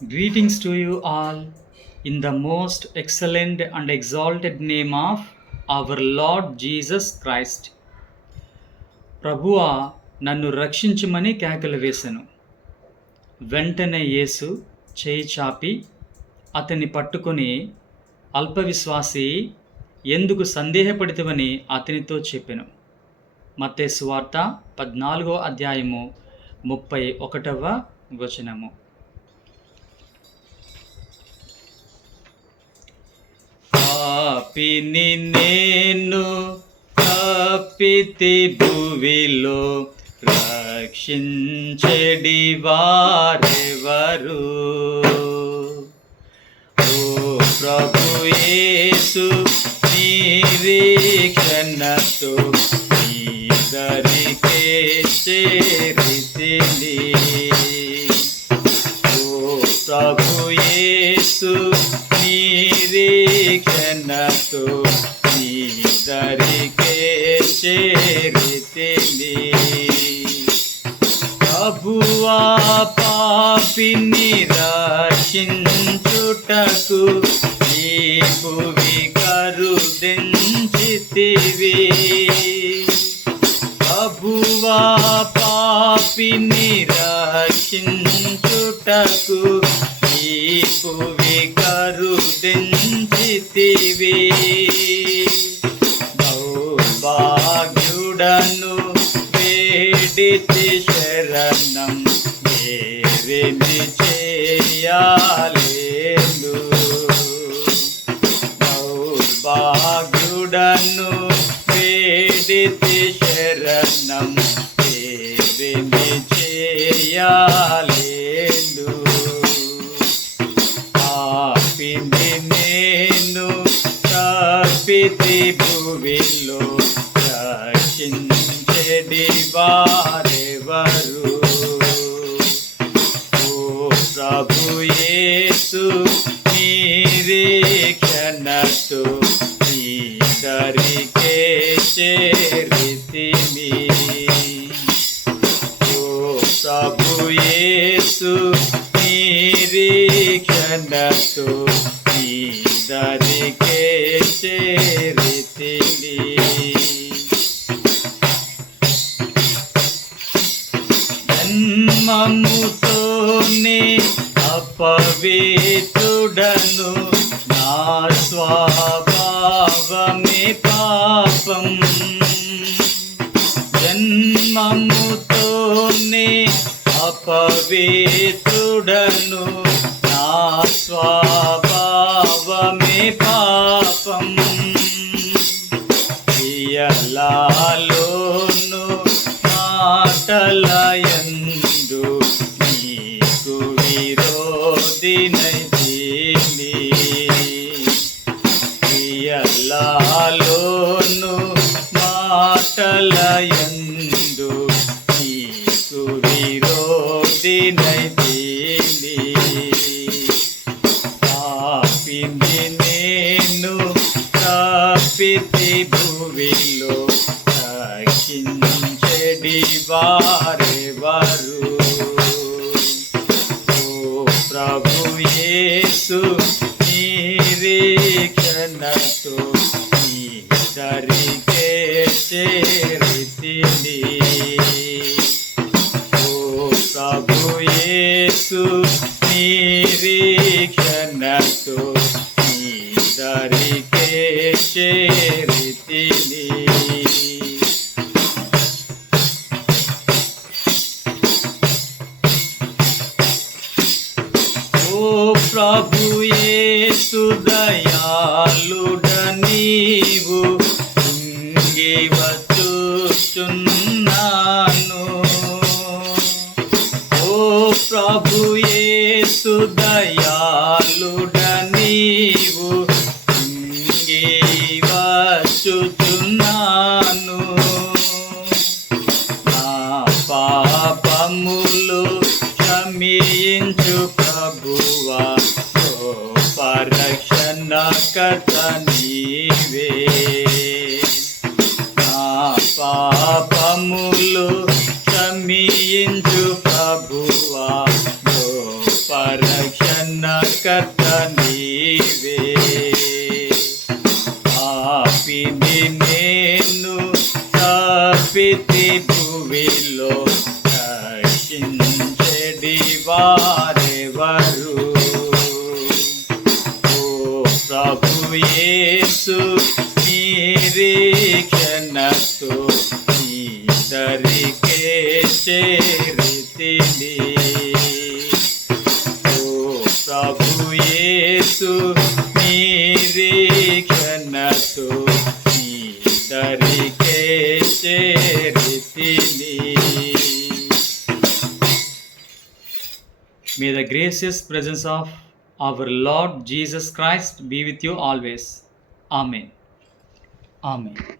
Greetings to you all in the most excellent and exalted name of our Lord Jesus Christ. ప్రభువా నన్ను రక్షించుమని కేకలు వేసెను. వెంటనే యేసు చేయి చాపి అతన్ని పట్టుకొని, అల్పవిశ్వాసి, ఎందుకు సందేహపడితివని అతనితో చెప్పెను. మత్తయి సువార్త 14వ అధ్యాయము 31వ వచనము. పాపిని నేను తప్పితి భువిలో రక్షించెడి వారెవరు? ఓ ప్రభు యేసు, నిరీక్షణతో నీ దరికే చేరితిని. ఓ ప్రభు యేసు, నిరీక్షణతో నీ దరికే చేరితిని. ప్రభువా పాపిని రక్షించుటకు ఈ భువి కరుదించితివి. ప్రభువా పాపిని రక్షించుటకు ఈ భువి కరుదించితివి. దౌర్భాగ్యుడను వేడితి శరణం, ఏరిని చేయాలేను. దౌర్భాగ్యుడను వేడితి శరణం, ఏరిని చేయాలేను. పాపిని నేను తప్పితి భువిలో రక్షించెడి వారెవరు? ఓ ప్రభు యేసు, నిరీక్షణతో నీ దరికే చేరితిని. ఓ ప్రభు యేసు, నిరీక్షణతో నీ దరికే చేరితిని. జన్మముతోనే అపవిత్రుడను, నా స్వభావమే పాపం. జన్మముతోనే అపవిత్రుడను, నా స్వభావమే పాపం. క్రియలలోను మాటలయందు నీకు విరోధినైతిని. క్రియలలోను మాటలయందు నీకు విరోధినైతిని. పాపిని నేను తప్పితి భువిలో రక్షించెడి వారెవరు? ఓ ప్రభు యేసు, నిరీక్షణతో నీ దరికే చేరితిని. ఓ ప్రభు యేసు, నిరీక్షణతో నీ దరికే చేరితిని. ఓ ప్రభు యేసు, దయాళుడ నీవు, కుంగి వచ్చుచున్నాను. ఓ ప్రభు యేసు, దయాళుడ నీవు, కుంగి వచ్చుచున్నాను. నా పాపములు క్షమించు ప్రభువా, గొప్ప రక్షణకర్త నీవే. నా పాపములు క్షమించు ప్రభువా, గొప్ప రక్షణ కర్త నీవే. పాపిని నేను తప్పితి భువిలో రక్షించెడి వారెవరు. ఓ ప్రభు యేసు నిరీక్షణతో నీ దరికే చేరితిని. ఓ ప్రభు యేసు నిరీక్షణతో నీ దరికే చేరితిని. May the gracious presence of our Lord Jesus Christ be with you always. Amen. Amen.